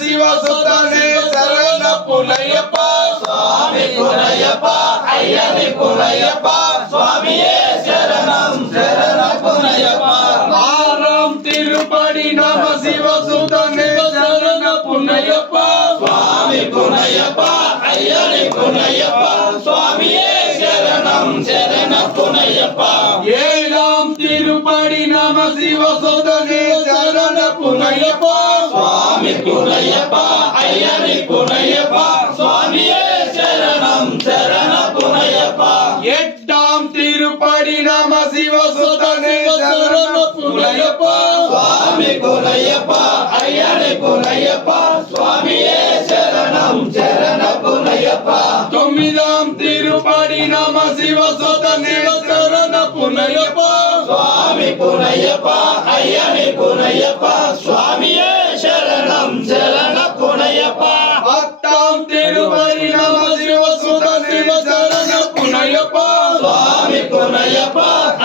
శివ సుతనే శరణ పునయ్యప్ప స్వామి పునయ్యప్ప అయ్యని పునయ్యప్ప స్వామియే శరణం శరణ పునయ్యప్ప ఆరం తిరుపడి నమ శివ సుతనే శరణ పునయ్యప్ప స్వామి పునయ్యప్ప అయ్యని పునయ్యప్ప స్వామియే శరణం శరణ పునయ్యప్ప ఏడాం తిరుపడి నమ శివ సుతనే శరణ పునయ్యప్ప స్వామి పునయ్యప్ప అయ్యని పునయ్యప్ప స్వామియే శరణం శరణ పునయ్యప్ప ఎట్టాం తిరుపడి నమ శివ సుతనే శరణ పునయ్యప్ప స్వామి పునయ్యప్ప అయ్యని పునయ్యప్ప స్వామియే శరణం శరణ పునయ్యప్ప తొమ్మిదాం తిరుపడి నమ శివ సుతనే శరణ పునయ్యప్ప స్వామి పునయ్యప్ప అయ్యని పునయ్యప్ప స్వామియే శరణం శరణ పునయ్యప్ప పట్టాం తిరుపడి నమ శివ సుతనే శరణ పునయ్యప్ప స్వామి పునయ్యప్ప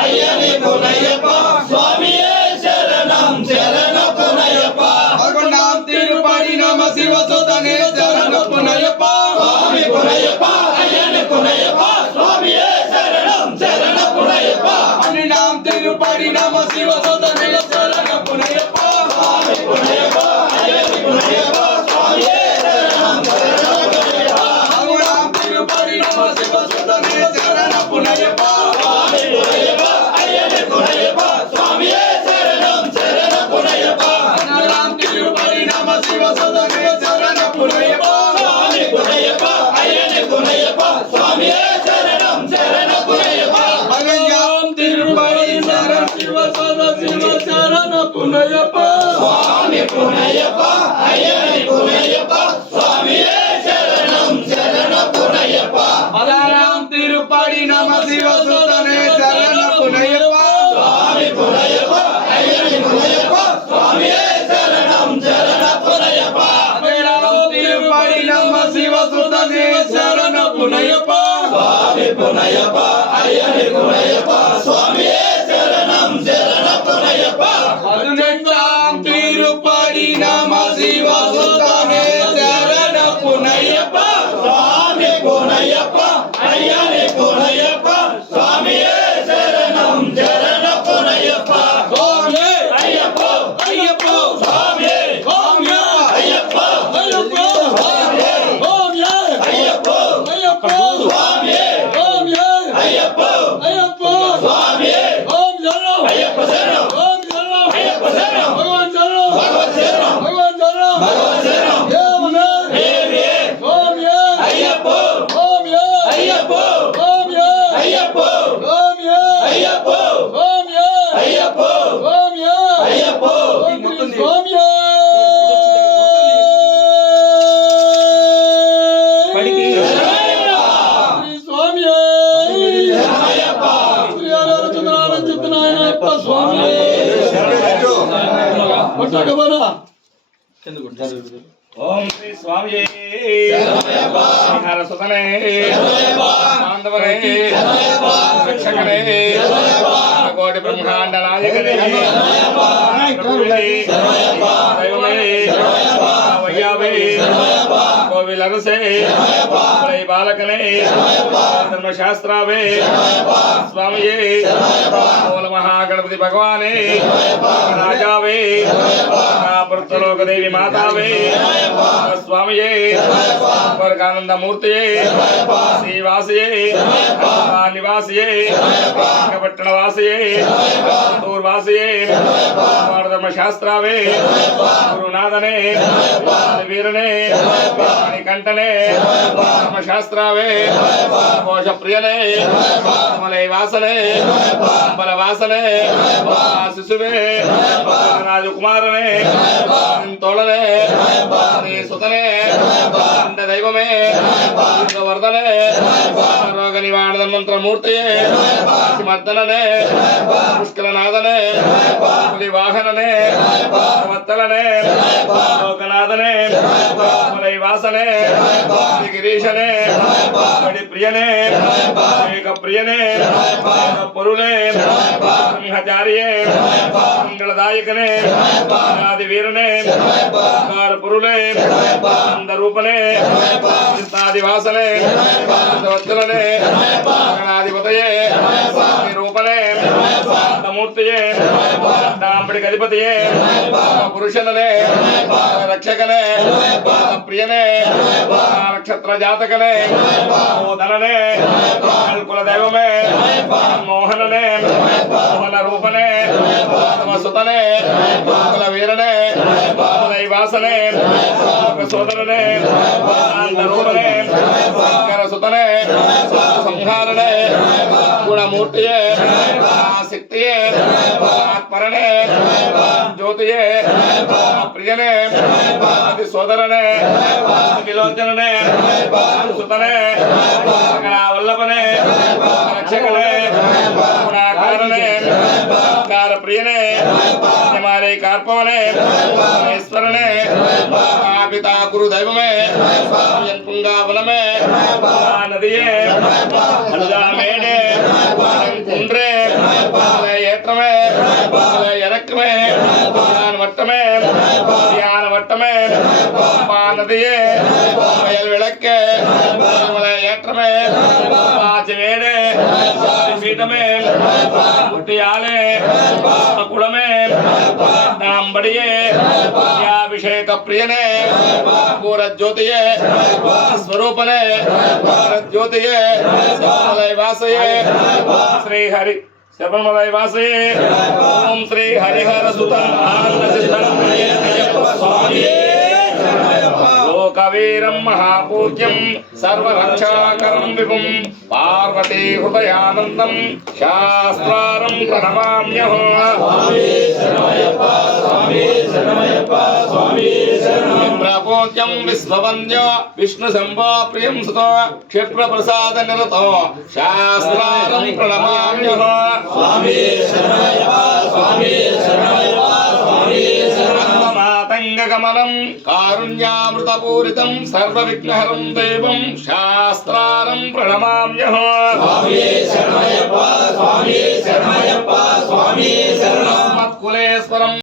అయ్యని పునయ్యప్ప స్వామియే శరణం శరణ పునయ్యప్ప పదకొండాం తిరుపడి నమ శివ సుతనే శరణ పునయ్యప్ప స్వామి పునయ్యప్ప అయ్యని పునయ్యప్ప స్వామియే శరణం శరణ పునయ్యప్ప పన్నెండాం తిరుపడి నమ శివ సుతనే శరణ పునయ్యప్ప స్వామి పునయ్యప్ప అయ్యని పునయ్యప్ప స్వామియే శరణం శరణ పునయ్యప్ప పదమూడాం తిరుపడి నమ శివ సుతనే శరణ పునయ్యప్ప స్వామి పునయ్యప్ప అయ్యని పునయ్యప్ప స్వామియే శరణం శరణ పునయ్యప్ప పద్నాలుగాం తిరుపడి నమ శివ సుతనే శరణ పునయ్యప్ప స్వామి పునయ్యప్ప అయ్యని పునయ్యప్ప స్వామియే శరణం శరణ పునయ్యప్ప పదిహేనాం తిరుపడి శరణ శివ సదాశివ శరణ పునయ్యప్ప స్వామి పునయ్యప్ప అయ్యని పునయ్యప్ప స్వామియే శరణం శరణ పునయ్యప్ప పదహారాం తిరుపడి నమ శివ సుతనే శరణ పునయ్యప్ప స్వామి పునయ్యప్ప అయ్యని పునయ్యప్ప స్వామియే శరణం శరణ పునయ్యప్ప పదిహేడాం తిరుపడి నమ శివ సుతనే శరణ పునయ్యప్ప స్వామి పునయ్యప్ప అయ్యని పునయ్యప్ప స్వామియే శరణం శరణ పునయ్యప్ప పదినెట్టాం తిరుపడి నమ శివ సుతనే శరణ పునయ్యప్ప స్వామి పునయ్యప్ప అయ్యని పునయ్యప్ప స్వామియే శరణం శరణ పునయ్యప్ప స్వామి అయ్యప్ప అయ్యప్ప స్వామి స్వామి అయ్యప్ప అయ్యప్ప స్వామి స్వామి అయ్యప్ప అయ్యప్ప స్వామి స్వామి అయ్యప్ప అయ్యప్ప స్వామి ఓం శరణం అయ్యప్ప శరణం ఓం శరణం అయ్యప్ప శరణం భగవాన్ శరణం భగవత్ శరణం భగవాన్ శరణం భగవత్ శరణం దేవునే దేవి స్వామి అయ్యప్ప స్వామి అయ్యప్ప స్వామి అయ్యప్ప స్వామి అయ్యప్ప స్వామి అయ్యప్ప స్వామి అయ్యప్ప స్వామి శ్రీ స్వామి అయ్యప్ప శ్రీ హరిచంద్రానంద స్వామి కొట్టకబరా ఓం శ్రీ స్వామి శరణమయ్యప్ప హర సుతనే శరణమయ్యప్ప బాంధవనే శరణమయ్యప్ప రక్షకనే శరణమయ్యప్ప కోటి బ్రహ్మాండ నాయకనే శరణమయ్యప్ప ప్రభువే శరణమయ్యప్ప దైవమే శరణమయ్యప్ప వయ్యావే శరణమయ్యప్ప కోవిలరసే శరణమయ్యప్ప ప్రై బాలకనే శరణమయ్యప్ప ధర్మశాస్త్రావే శరణమయ్యప్ప స్వామియే శరణమయ్యప్ప మూల మహాగణపతి భగవానే శరణమయ్యప్ప రాజావే శరణమయ్యప్ప పుత్రలోకదేవి మాతావే స్వామియే శరణమయ్యప్ప వర్గానందమూర్తియే శరణమయ్యప్ప శ్రీవాసియే శరణమయ్యప్ప నివాసియే శరణమయ్యప్ప పట్టణ వాసియే శరణమయ్యప్ప దూర్వాసియే శరణమయ్యప్ప ధర్మశాస్త్రావే శరణమయ్యప్ప గురునాథనే శరణమయ్యప్ప వీరనే శరణమయ్యప్ప మణికంఠనే శరణమయ్యప్ప ధర్మశాస్త్రావే శరణమయ్యప్ప కోశప్రియనే శరణమయ్యప్ప మలై వాసనే శరణమయ్యప్ప బలవాసనే శరణమయ్యప్ప శిశువే శరణమయ్యప్ప రాజకుమారనే శరణమయ్యప్ప తోళనే శరణమయ్యప్ప నీ సుతనే శరణమయ్యప్ప అంత దైవమే శరణమయ్యప్ప వర్ధనే శరణమయ్యప్ప రోగ నివారణ మంత్రమూర్తియే శరణమయ్యప్ప మర్దననే శరణమయ్యప్ప పుష్కలనాథనే శరణమయ్యప్ప పులి వాహననే శరణమయ్యప్ప వత్తలనే శరణమయ్యప్ప లోకనాథనే శరణమయ్యప్ప మలై వాసనే గిరీశనే ప్రియనే ప్రియనే పొరులే బ్రహ్మచారియే మంగళదాయకనే ఆది వీరనే పురులే అందరూపనే ఆదివాసనే వచ్చలనే గణాధిపతయే రూపనే మూర్తియే డాంబడికి అధిపతియే పురుషననే రక్షకనే ప్రియనే నక్షత్ర జాతకనే ధననే కుల దైవమే మోహననే మోహన రూపనే సుతనే కుల వీరనే దైవాసనే సోదరనే రూపనే సుతనే సంహారనే గుణమూర్తియే శక్తియే ఆత్మరణే జ్యోతియే ప్రియనే అతి సోదరనే విలోచననే సుతనే వల్లభనే రక్షకనే గుణాకారనే ప్రియనే హిమాలయ కార్పవనే ఈశ్వరనే పితా గురు దైవమే పుంగావనమే నదియే மேடே குன்றே ஏற்றமே இறக்குமே வட்டமே தியான வட்டமே நதியே வயல் விளக்கு ஏற்றமே பாச்சு மேடு பீட்டமே குட்டியாலே குளமே நாம்படியே அபிஷேக பிரியனே பூர ஜோதியே ஸ்வரூபனே ज्योतिये शबरमलय वासये श्री हरि शबरमलय वासये ओम श्री हरिहर सुतन लोकवीरं महापूज्यं सर्वरक्षाकरं विभुं पार्वती हृदयानन्दं शास्त्रारं प्रणमाम्यहं प्रपूज्यं विश्ववन्द्यो विष्णुशम्भो प्रियं सुतो क्षिप्रप्रसादनिरतो शास्त्रारं प्रणमाम्यहं मातंगकमलं कारुण्यामृतपूरितं सर्वविघ्नहरं देवं शास्त्रारं प्रणमाम्यहं मत्कुलेश्वरं